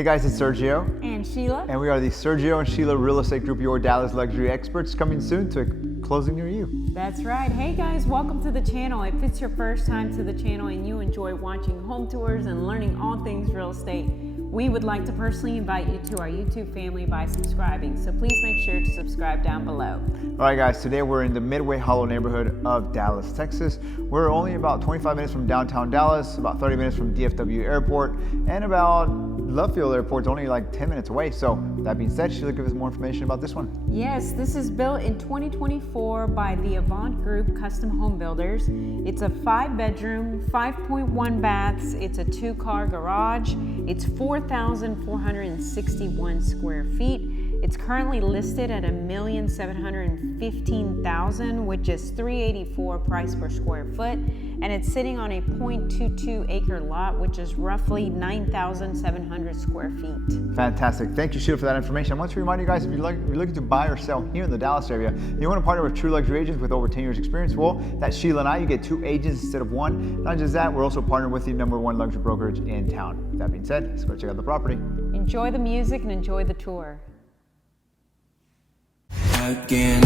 Hey guys, it's Sergio. And Sheila. And we are the Sergio and Sheila Real Estate Group, your Dallas luxury experts, coming soon to a closing near you. That's right. Hey guys, welcome to the channel. If it's your first time to the channel and you enjoy watching home tours and learning all things real estate, we would like to personally invite you to our YouTube family by subscribing. So please make sure to subscribe down below. All right guys, today we're in the Midway Hollow neighborhood of Dallas, Texas. We're only about 25 minutes from downtown Dallas, about 30 minutes from DFW Airport, and about Love Field Airport's only like 10 minutes away. So that being said, Sheila, give us more information about this one. Yes, this is built in 2024 by the Avant Group Custom Home Builders. It's a 5-bedroom, 5.1 baths. It's a 2-car garage. It's 4,461 square feet. It's currently listed at $1,715,000, which is $384 price per square foot, and it's sitting on a 0.22 acre lot, which is roughly 9,700 square feet. Fantastic. Thank you, Sheila, for that information. I want to remind you guys, if you're looking to buy or sell here in the Dallas area, you want to partner with true luxury agents with over 10 years experience. Well, that's Sheila and I. You get 2 agents instead of 1. Not just that, we're also partnered with the #1 luxury brokerage in town. That being said, let's go check out the property. Enjoy the music and enjoy the tour. Again.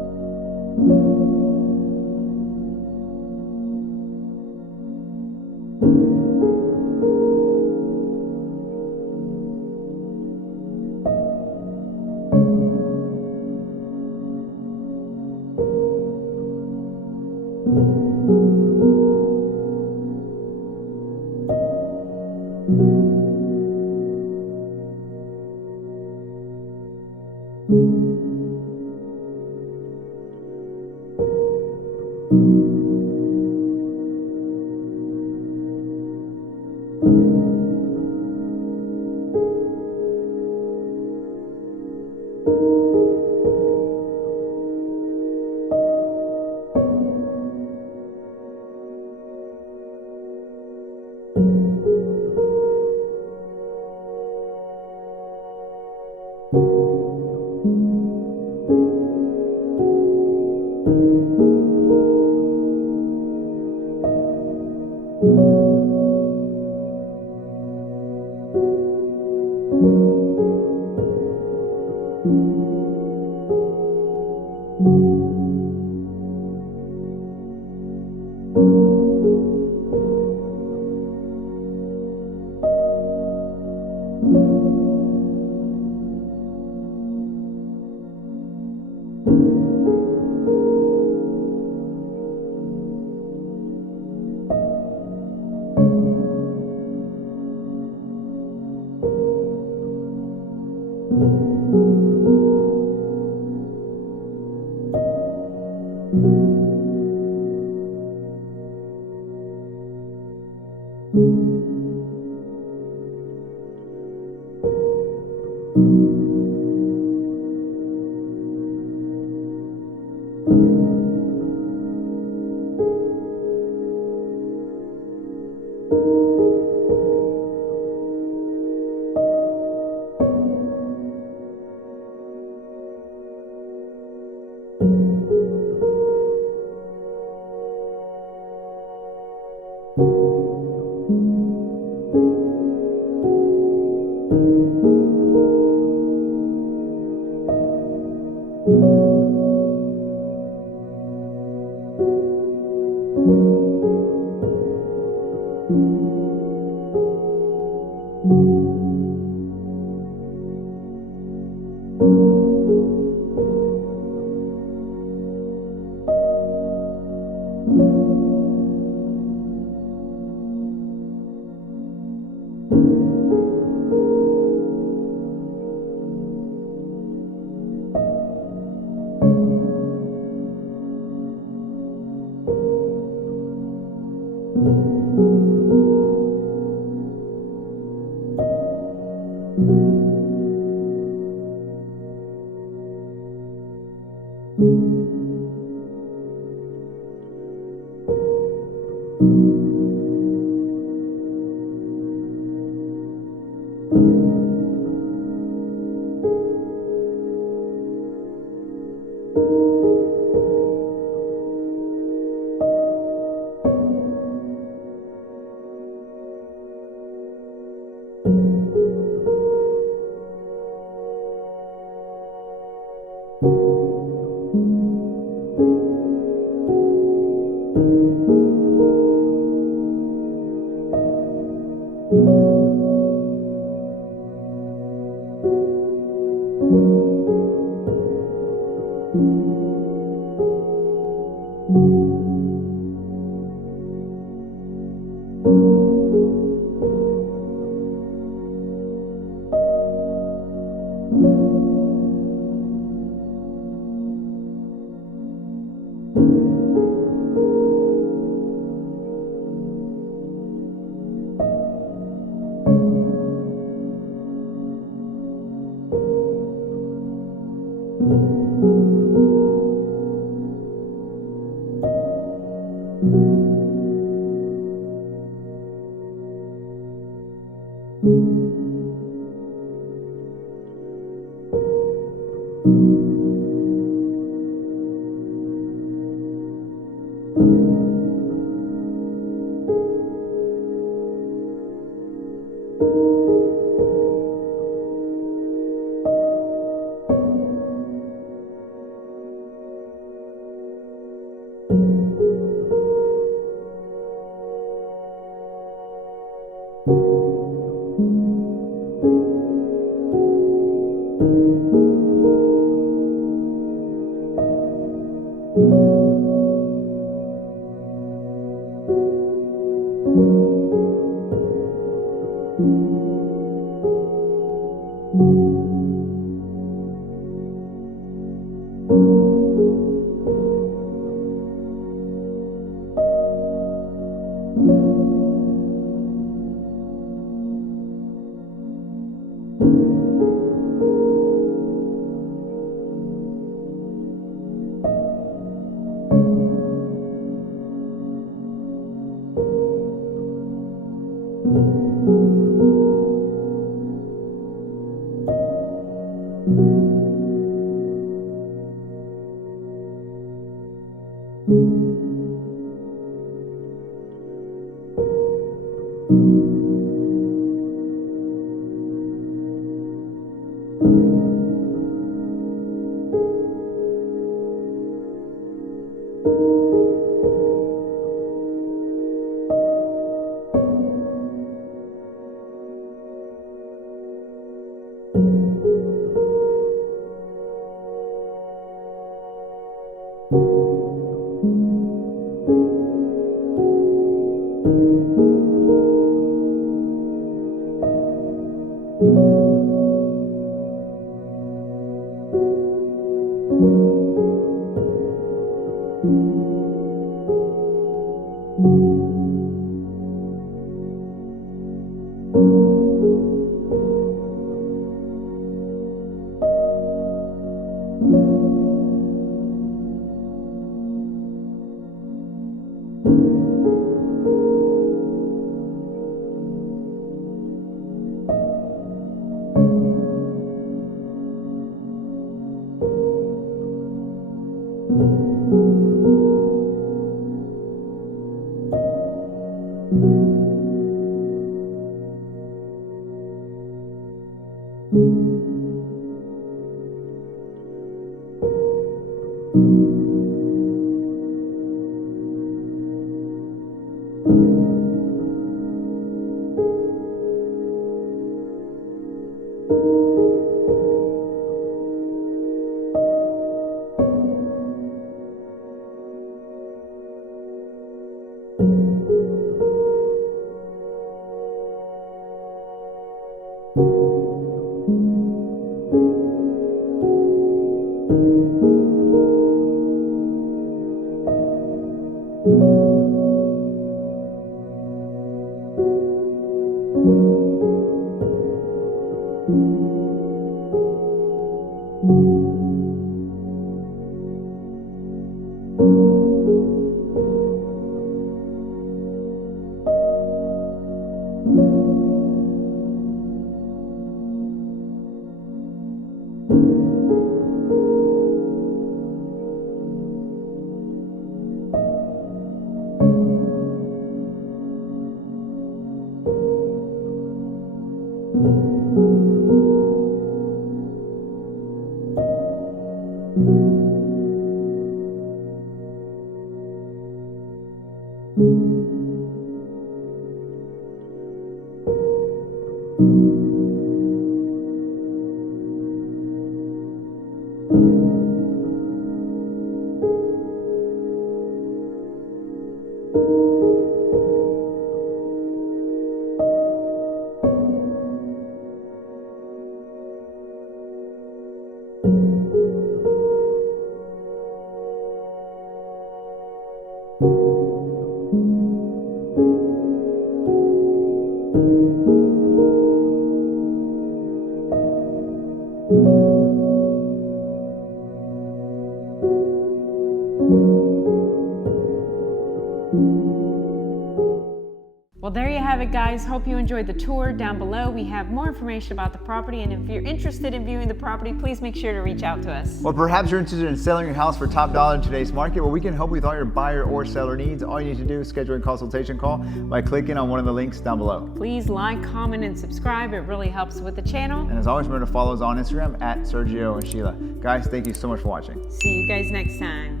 Well, there you have it, guys. Hope you enjoyed the tour. Down below, we have more information about the property, and if you're interested in viewing the property, please make sure to reach out to us. Or perhaps you're interested in selling your house for top dollar in today's market. Well, we can help you with all your buyer or seller needs. All you need to do is schedule a consultation call by clicking on one of the links down below. Please like, comment, and subscribe. It really helps with the channel. And as always, remember to follow us on Instagram at Sergio and Sheila. Guys, thank you so much for watching. See you guys next time.